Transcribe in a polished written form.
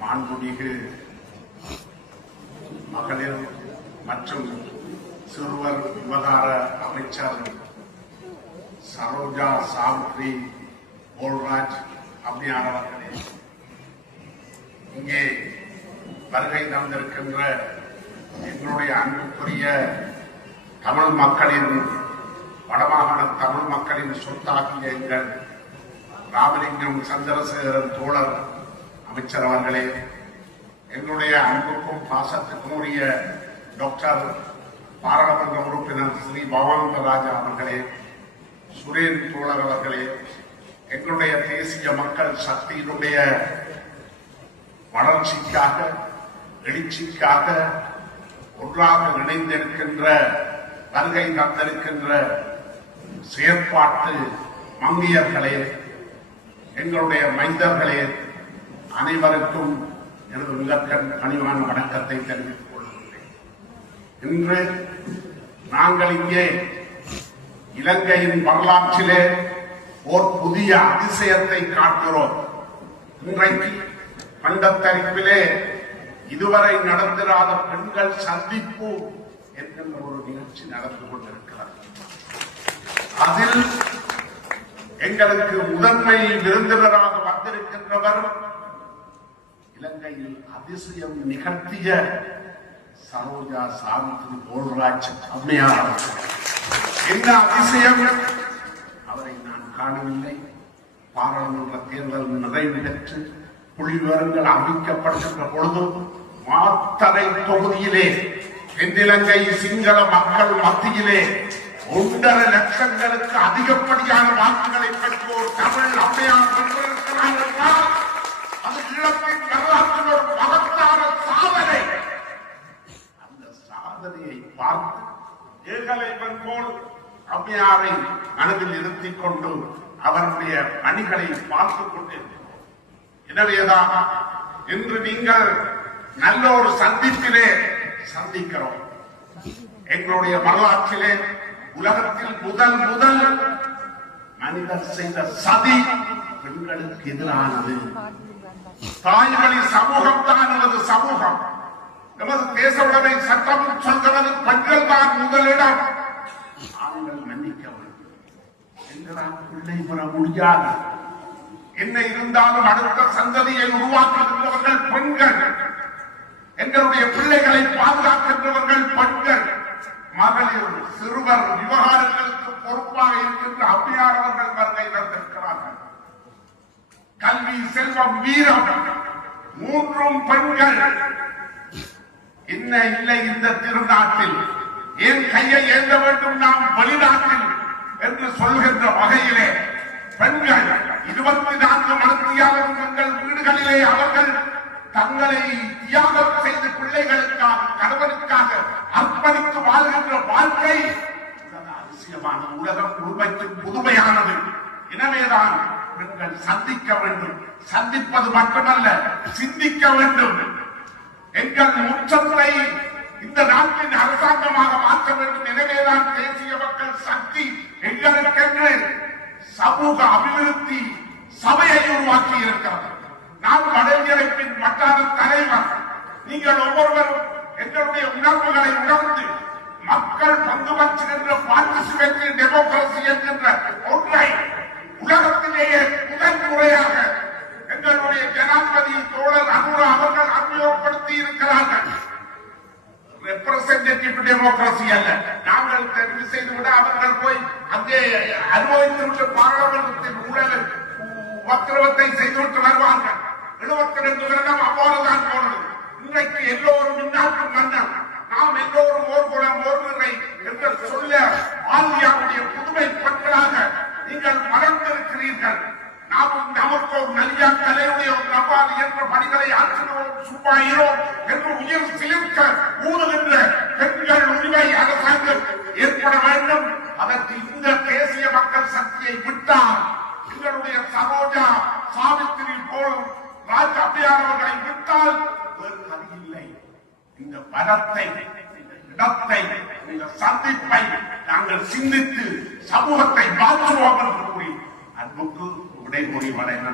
மாண்புமிகு மகளிர் மற்றும் சிறுவர் விவகார அமைச்சர் சரோஜா சாவித்ரி போல்ராஜ் அம்மையார் அவர்களே, இங்கே வருகை தந்திருக்கின்ற எங்களுடைய அன்புக்குரிய தமிழ் மக்களின் வடமாகாண தமிழ் மக்களின் சொத்தாகிய எங்கள் ராமலிங்கம் சந்திரசேகரன் தோழர் அமைச்சர் அவர்களே, எங்களுடைய அன்புக்கும் பாசத்துக்கும் உரிய டாக்டர் பாராளுமன்ற உறுப்பினர் ஸ்ரீ பவானந்தராஜா அவர்களே, சுரேன் தோழர் அவர்களே, எங்களுடைய தேசிய மக்கள் சக்தியினுடைய வளர்ச்சிக்காக எழுச்சிக்காக ஒன்றாக இணைந்திருக்கின்ற வருகை தந்திருக்கின்ற செயற்பாட்டு மங்கையர்களே, எங்களுடைய மைந்தர்களே, அனைவருக்கும் எனது மிகப்பெரிய பணிவான வணக்கத்தை தெரிவித்துக் கொள்கிறேன். இன்று நாங்கள் இங்கே இலங்கையின் வரலாற்றிலே ஓர் புதிய அதிசயத்தை காண்கிறோம். இன்றைக்கு பண்டத்தரிப்பிலே இதுவரை நடந்திராத பெண்கள் சந்திப்பு என்கின்ற ஒரு நிகழ்ச்சி நடந்து கொண்டிருக்கிறது. அதில் எங்களுக்கு முதன்மை விருந்தினராக வந்திருக்கின்றவர் இலங்கையில் அதிசயம் நிகழ்த்திய சரோஜா சாவித்ரி போல்ராஜ் அம்மையார். என்ன அதிசயம்? அவரை நான் காணவில்லை. பாராளுமன்ற தேர்தல் நிறைவு பெற்று புள்ளிவிவரங்கள் அறிவிக்கப்படுகின்ற பொழுது மாத்தறை தொகுதியிலே தென்னிலங்கை சிங்கள மக்கள் மத்தியிலே 1.5 லட்சங்களுக்கு அதிகப்படியான வாக்குகளை பெற்றோர் தமிழ் அம்மையார் பெற்றிருக்கிறார் என்றால் அது ஈழத்தின் வரலாற்றில் ஒரு மகத்தான சாதனை. அந்த சாதனையை பார்த்து ஏகலைவன் போல் அம்மையாரை மனதில் நிறுத்திக் கொண்டு அவருடைய பணிகளை பார்த்துக் கொண்டிருக்கிறோம். எனவேதான் இன்று நீங்கள் நல்ல ஒரு சந்திப்பிலே சந்திக்கிறோம். எங்களுடைய வரலாற்றிலே உலகத்தில் முதல் மனிதர் செய்த சதி பெண்களுக்கு எதிரானது. தாய்களின் சமூகம் தான் நமது சமூகம். நமது தேச உடைமை சட்டம் சொல்கிறது பெண்கள் தான் முதலிடம். ஆண்கள் மன்னிக்க வேண்டும். எங்களால் பிள்ளை பெற முடியாது. என்ன இருந்தாலும் அடுத்த சந்ததியை உருவாக்குகின்றவர்கள் பெண்கள். எங்களுடைய பிள்ளைகளை பாதுகாக்கின்றவர்கள் பெண்கள். மகளிர் சிறுவர் விவகாரங்களுக்கு பொறுப்பாக இருக்கின்ற அம்மையார் அவர்கள் வருகை தந்திருக்கிறார்கள். கல்வி, செல்வம், வீரம் மூன்றும் பெண்கள். என்ன இல்லை இந்த திருநாட்டில்? ஏன் கையை ஏந்த வேண்டும் நாம் வெளிநாட்டில் என்று சொல்கின்ற வகையிலே பெண்கள் 24 மணித்தியாலும் தங்கள் வீடுகளிலே அவர்கள் தங்களை தியாகம் செய்து பிள்ளைகளுக்காக கணவனுக்காக அர்ப்பணித்து வாழ்கின்ற வாழ்க்கை அதிசயமான உலகம் உண்மைக்கு புதுமையானது. எனவேதான் பெண்கள் சந்திக்க வேண்டும். சந்திப்பது மட்டுமல்ல, சிந்திக்க வேண்டும். எங்கள் உச்சத்தை இந்த நாட்டின் அரசாங்கமாக மாற்ற வேண்டும். எனவேதான் தேசிய மக்கள் சக்தி எங்களுக்கென்று சமூக அபிவிருத்தி சபையை உருவாக்கி இருக்கிறது. நான் வடகிழப்பின் வட்டார தலைவர். நீங்கள் ஒவ்வொருவரும் எங்களுடைய உணர்வுகளை உணர்ந்து மக்கள் பங்கு பற்றுகின்ற பார்ட்டிசிபேட்டரி டெமோக்ரசி என்கின்ற ஒன்றை உலகத்திலேயே முதல் முறையாக எங்களுடைய ஜனாதிபதி தோழர் அனுரா அவர்கள் அறிமுகப்படுத்தி இருக்கிறார்கள். ரெப்ரசன்டேட்டிவ் டெமோக்ரசி அல்ல. நாங்கள் தெரிவு செய்துவிட அவர்கள் போய் அங்கே அனுபவித்துவிட்டு பாராளுமன்றத்தின் ஊழல் வக்கிரவத்தை செய்துவிட்டு வருவார்கள். 72 வருடம் அவ்வாறுதான் போனது. இன்றைக்கு எல்லோரும் இந்நாட்டு மன்னர், நாம் எல்லோரும் ஓர் குலம் ஓர் நிறை என்று சொல்ல ஆசியாவுடைய புதுமை பெண்களாக நீங்கள் மறந்திருக்கிறீர்கள். நாமும் நமக்கு ஒரு நல்ல கலையுடைய ஒரு நவால் என்ற பணிகளை ஆற்றுகிறோம், சும்மாயிரோம் என்று உயிர் சிலிர்க்க ஊறுகின்ற பெண்கள் உரிமை அரசாங்கம் ஏற்பட வேண்டும். அதற்கு இந்த தேசிய மக்கள் சக்தியை விட்டால் எங்களுடைய சரோஜா சாவித்திரி போல் ராஜ் அம்மையார் அவர்களை விட்டால் வேறு கதி இல்லை. இந்த பலத்தை, இடத்தை, இந்த சந்திப்பை நாங்கள் சிந்தித்து சமூகத்தை மாற்றுவோம் என்று கூறி அன்புக்கு விடைமொழி வழங்க